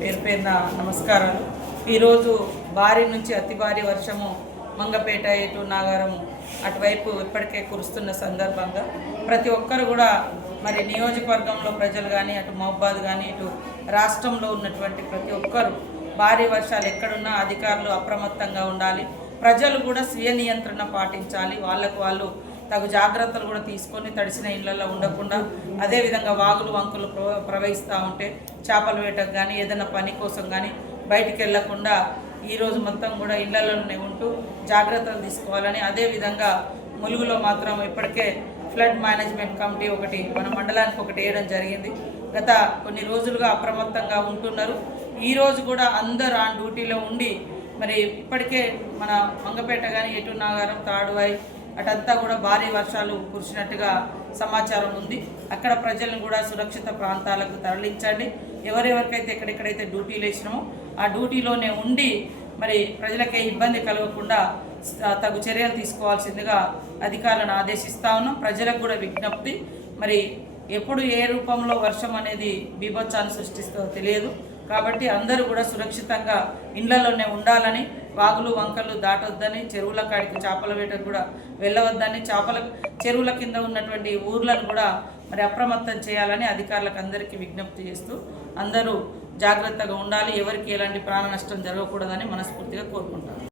పేరు పేరున నమస్కారాలు. ఈరోజు భారీ నుంచి అతి భారీ వర్షము మంగపేట ఇటు నాగారం అటువైపు ఇప్పటికే కురుస్తున్న సందర్భంగా ప్రతి ఒక్కరు కూడా మరి నియోజకవర్గంలో ప్రజలు కానీ అటు మహబాద్ కానీ ఇటు రాష్ట్రంలో ఉన్నటువంటి ప్రతి ఒక్కరు భారీ వర్షాలు ఎక్కడున్నా అధికారులు అప్రమత్తంగా ఉండాలి. ప్రజలు కూడా స్వీయ నియంత్రణ పాటించాలి. వాళ్ళకు వాళ్ళు తగు జాగ్రత్తలు కూడా తీసుకొని తడిసిన ఇళ్ళలో ఉండకుండా అదేవిధంగా వాగులు వంకులు ప్రవ ప్రవహిస్తూ ఉంటే చేపల వేటకు కానీ ఏదైనా పని కోసం కానీ బయటికి వెళ్ళకుండా ఈరోజు మొత్తం కూడా ఇళ్ళలోనే ఉంటూ జాగ్రత్తలు తీసుకోవాలని అదేవిధంగా ములుగులో మాత్రం ఇప్పటికే ఫ్లడ్ మేనేజ్మెంట్ కమిటీ ఒకటి మన మండలానికి ఒకటి వేయడం జరిగింది. గత కొన్ని రోజులుగా అప్రమత్తంగా ఉంటున్నారు. ఈ రోజు కూడా అందరు ఆ డ్యూటీలో ఉండి మరి ఇప్పటికే మన మంగపేట కానీ ఎటు నాగారం తాడువాయి అటంతా కూడా భారీ వర్షాలు కురిసినట్టుగా సమాచారం ఉంది. అక్కడ ప్రజలను కూడా సురక్షిత ప్రాంతాలకు తరలించండి. ఎవరెవరికైతే ఎక్కడెక్కడైతే డ్యూటీలు వేసినామో ఆ డ్యూటీలోనే ఉండి మరి ప్రజలకే ఇబ్బంది కలగకుండా తగు చర్యలు తీసుకోవాల్సిందిగా అధికారులను ఆదేశిస్తా ఉన్నాం. ప్రజలకు కూడా విజ్ఞప్తి మరి ఎప్పుడు ఏ రూపంలో వర్షం అనేది బీభత్సాన్ని సృష్టిస్తుందో తెలియదు. కాబట్టి అందరూ కూడా సురక్షితంగా ఇండ్లలోనే ఉండాలని వాగులు వంకలు దాటొద్దని చెరువుల కాడికి చేపల వేటకు కూడా వెళ్ళవద్దని చేపల చెరువుల కింద ఉన్నటువంటి ఊర్లను కూడా మరి అప్రమత్తం చేయాలని అధికారులకు అందరికీ విజ్ఞప్తి చేస్తూ అందరూ జాగ్రత్తగా ఉండాలి. ఎవరికి ఎలాంటి ప్రాణ నష్టం జరగకూడదని మనస్ఫూర్తిగా కోరుకుంటాను